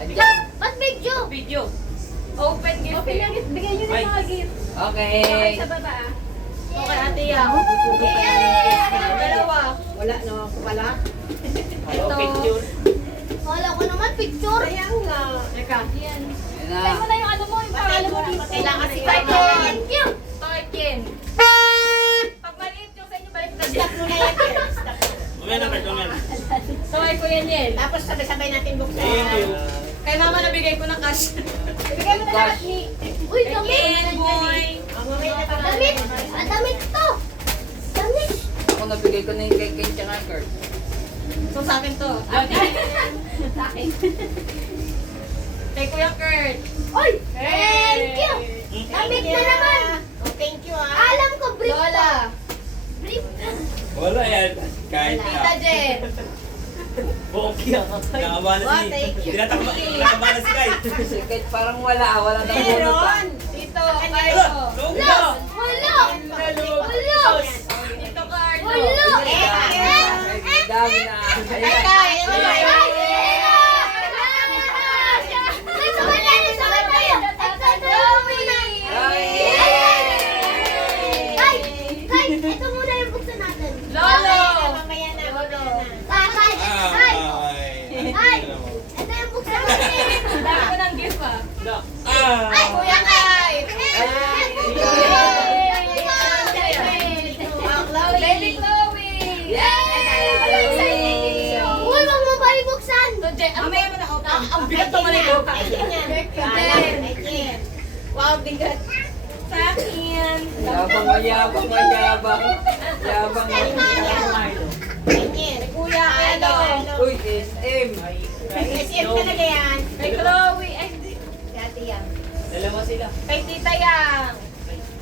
Ba't video? Video. Open gift. Open yung gift. Bigyan nyo na yung mga gift. Okay. Okay, sa baba ah. Okay, Ate Yang. Dalawa. Wala na ako pala. Ito. Picture. Wala ko naman picture. Sayang nga. Teka. Yan. Yan Patay mo na. na yung ano mo, yung pangalan mo dito. Kailangan si Thank you. Toykin. Pag maliit yung sa inyo, balik na Stop mo na yan, dear. Stop mo. Mamaya na, Bert, mamaya na. So, ay Kuya Niel. Tapos sabay-sabay natin buksan. Thank you. Kay mama nabigay ko ng cash. Bigyan mo na lahat ni... Uy, damit. Again, boy. Ang mamaya na pala. Damit. Ah, damit to. Damit. Ako nabigay ko na yung kay Ken tsaka Kurt. So, sa akin to. Sa akin. Kay Kuya Kurt. Uy, thank you. Damit na naman. Oh, thank you ah. Alam ko, brief to. Lola. Brief. Wala yan. Kahit Tita Jen. Okay ako. Nakabala Oh, si... thank you. Nakabala si Kai. Kahit parang wala na Meron. Dito, Ala, Carlo. Longga. Wala. Wala. Dito, Carlo. Wala. Ay, dami na. Ay, Ayan. Kai. Ay, sabay tayo, sabay tayo. Kay, ito muna yung buksan natin. Lolo. Mamaya na, mamaya na. Kay, Ay. ito yung buksan natin. Dami ko ng gift ah. Ay, Kuya Kay. Baby Chloe. Uy, wag mo ba ibuksan? Mamaya mo na open. Ang bigat Ay, naman ito. Ay, ganyan. Ay, ganyan. Wow, bigat. Sa akin. Yabang mo, yabang mo, yabang. Yabang mo. Ganyan. Kuya, ano? Uy, SM. Kasi yan talaga yan. Kay Chloe. Ay, di. Dati yan. Dalawa sila. Kay Tita Yang.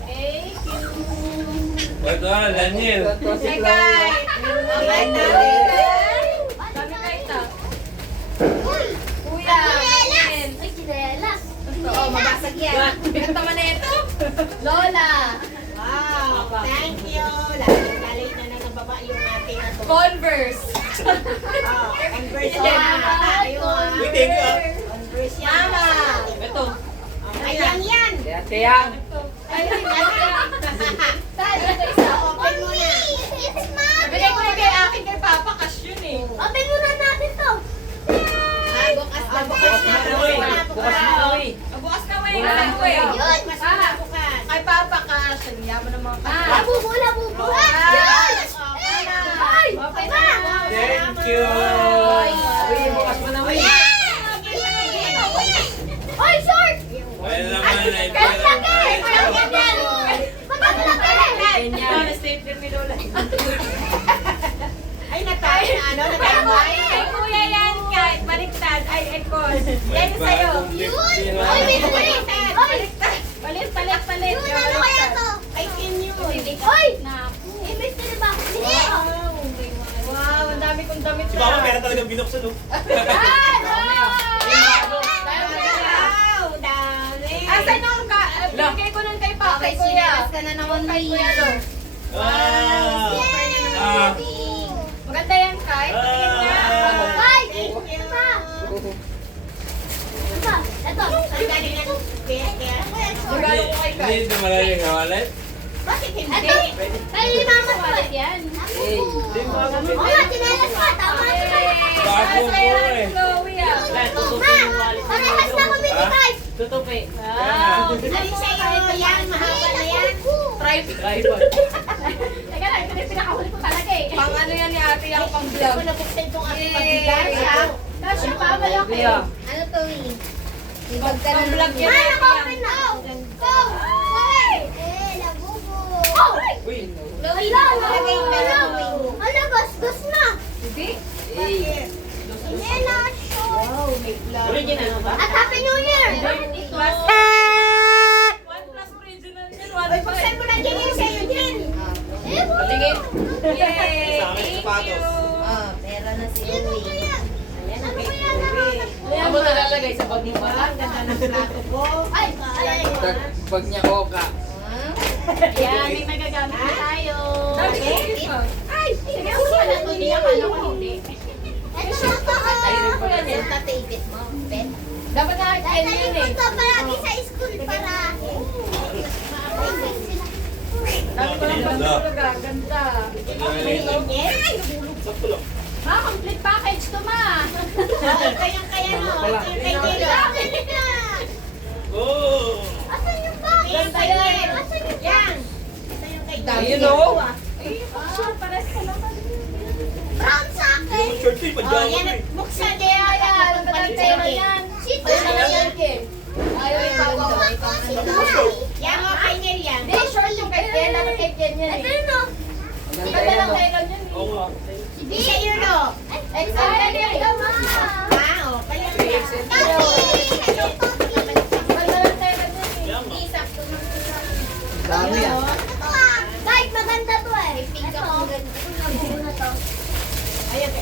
Thank you. Ito ah, Daniel. Ito si Kay Chloe. Kai. Ay, Kami kay Ta. Uy, Kuya. chinelas. Ken. Ay, chinelas. Oo, mabasag yan. Bigat naman na ito. Lola. Wow. Thank you. Lalay na nababa yung ating ato. Converse. Oh, Converse Yeah. yan. Ayun ah. Uy, thank you ah. Converse yan. Mama. Ito. Ayan yan. Kaya tiyang. Ay, ito isa. Open mo na. It's mom. Nabigay ko na kay akin kay Papa Cash yun eh. Open muna natin to. Ah, bukas na. Bukas na. Bukas na, Chloe. Bukas na way. Alam ko eh. Yun. Bukas na. Bukas. Kay Papa Cash. Ang yaman ng mga Cash. Labubo, labubo. Yun. Ay, Open pa. na. Thank you. Uy, bukas mo na, uy. Oy, short. Ay, naman na ito. Kaya laki. Kaya ganyan. Bakit laki? Lola, stapler ni Lola. Ay, natay. Ano? Natay mo? Kay Kuya yan, kahit baliktad. Ay, Ekon. Yan yung sa'yo. Yun. Oy, may palit. Oy. Palit. Yun, ano kaya to? Ay, kinyo. Oy. Eh, may sila ba? Hindi. Wow, ang dami kong damit Si Papa meron talagang binuksan oh. Wow, dami. Asan yung bigay ko nun kay Papa, kay Kuya. ka na naman, Kay Kuya Lo. Wow. Ah. Maganda yan, Kai. Patingin nga. Ay, Thank you. pa. Pa. Ito. Ang galing yan. Regalo ko kay Kai. Hindi ito malalim na wallet. Bakit hindi? Ito. Kay mama ko. Yan. Hey. Oo nga, chinelas pa. Tama na tayo. Bago po eh. Chloe ah. Ma, parehas na kami ni Kai. Tutupi. Wow. Alin sa'yo yan? Mahaba na yan. Tripod. Teka lang, ito na yung pinakahuli ko talaga eh. Pang ano yan ni ate yung pang Hindi ko vlog. nabuksan itong aking Yay. pagbigas. Tapos yung pa malaki. Kuya. Ano to eh? Pang vlog yan. Ay, ate naka-open yan. na. Go! Oy! Eh, labubo. Oh! Uy. Hala, hala, gas na. Hindi. Hey. Chinelas. Wow, may flower. Original ba? At Happy New Year! Plus, one plus original yan. One Ay, buksan mo na dyan yung sa'yo dyan. Eh, Patingin. Yay! Sa akin, Thank sapatos. you. Oh, pera na si ano kaya? Ayan, Ano ang kaya baby. Ano mo nalalagay sa bag mo Wow, ba? ang ganda ng plato ko. Ay, ay, Pag niya koka. Yan, may magagamit na tayo. Sabi ko, gift ah. Ay, sige, ako pala to. Hindi, akala ko hindi. Ito na to. Ito, tape it mo. Pen. Dapat nakakain Dahil yun eh. punta palagi sa school para... Dami ko lang pagtulog ah. Ganda. Sakto lang. Ma, complete package to ma. Kayang-kaya no. Wala. Kayang-kaya. Oh! Asan yung bag? Ganda yan. Asan yung Yan. Ito yung kay Ayun o. Pares ka lang. brown sa akin? Yung short sleeve, Oh, pajama yan. ko eh. Buksan Kaya yan. Ang Palit pera sa'yo. yan. Sito Pwede na yan, Kim. Ayaw yung bago. Yan o, kay Nel yan. Hindi, short yung kay Ken. Dapat kay Ken yan eh. Ito yun o. Ang Ganda ganda yan lang o. kay Ken yan eh. Oo nga. Isa yun o. XL yan ikaw ma. Ah, o. Kaya yan. Ganda lang kay Ken yan eh. Yan, ma. Dami ah. Guys, maganda to eh. Pink ako. Ano to? Ayun.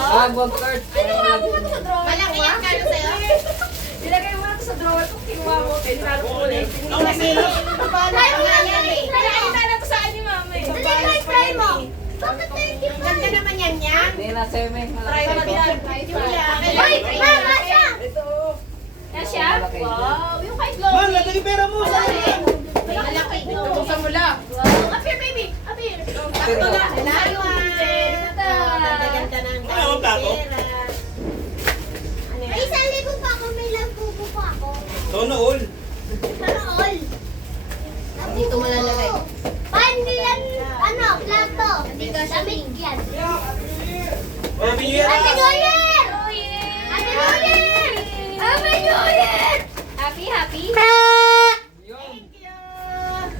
Ah, wag card. Kinuha mo ito sa drawer. Malaki yan kano sa'yo? Nilagay mo na ito sa drawer ko. Kinuha mo. Tinalo ko ulit. Kasi, paano Try mo nga yan, yan eh. Pinakita na to sa akin ni mama eh. Dali, try mo. Bakit 35? Ganda naman yan yan. Hindi na sa'yo may Try mo malaki yan. ito. Hoy, mama siya. Ito. Kasya? Malaki. Wow. Yung kay Man, Chloe. lagay pera mo! Malaki ito. Buksan mo lang. Wow. Up here, baby. Up here. Sakto lang. Salamat. Ganda. Ganda ng Ano yung plato? pera. Ano May yan? 1,000 pa ako, may lampupo pa ako. Sana all. Sana all. Dito mo lalagay. Paano yan? Ano? Plato. Damit yan. Happy New Year! Happy New Year! Oh, yeah. Happy New Year! Happy New Year! Happy, happy. Yun. Thank you.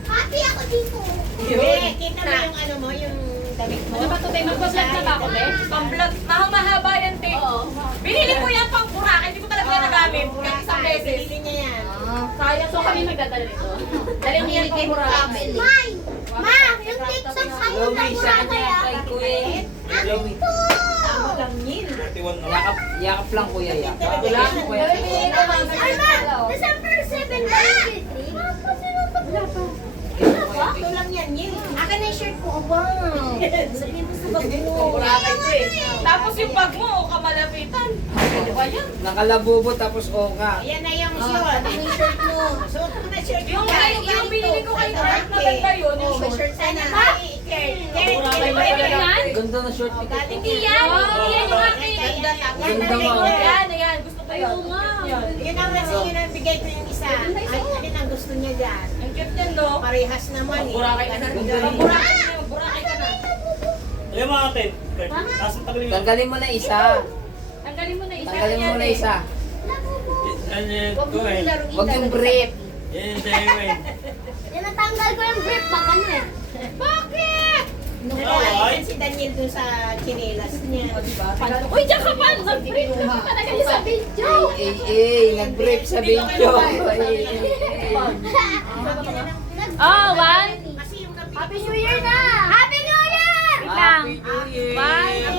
Happy ako dito. Be, kita mo yung ano mo, yung damit mo. Ano ba ito, te? Mag-vlog na ba ako, te? Pang-vlog. Mahaba yan, te. Binili ko yan pang Boracay. Hindi ko talaga yan nagamit. Kahit isang beses. Bilhin niya yan. Sayang. So kami magdadala nito. Dali niya yan pang Boracay. May! Ma! Yung TikTok ako Chloe, ng sa kanya Boracay kay Kuya. Chloe. Tama lang yun. 31 na. Yakap lang kuya, yakap. Wala Lang kuya. Ay, ma! December 7 ba? Wala pa. Sakto lang yan, yun. Akin na yung shirt ko. Wow. Sabihin mo sa bag mo. Boracay ko eh. Tapos yung bag mo, kamalapitan. Pwede ba yan? Nakalabubo tapos o nga. Ayan na yung shirt. Yung shirt mo. Suot mo na shirt Yung mo. yung binili ko kay Mark, maganda yun. Yung Oh, may short. shirt sana. Boracay ba talaga yan? Ganda na short. Hindi yan. Hindi yan yung akin. Ganda mo. Yan, yan. Gusto ko yun. Yun ang kasi yun ang bigay ko yung isa. Ay, alin ang gusto niya dyan. Ang cute yan, no? Parehas naman eh. Boracay ka na. Ganda. Boracay ka na. Boracay ka na. Alam mo mga Ted, taas ang tagalin mo. Tanggalin mo na isa. Tanggalin mo na isa. Tanggalin mo na isa. Ano yun? Huwag mo Kumain. larong Huwag yung brief. Yan sa'yo eh. Yan, natanggal ko yung grip. Baka ano eh. Bakit? Nung Ay. nakain si Daniel dun sa chinelas niya. Uy, diyan ka pa! Nag-break ka pa talaga niya sa video! Nag-brief sa video. Oh, one. Kasi yung Happy New Year na! Happy New Year! Wait lang. Happy New Year. One,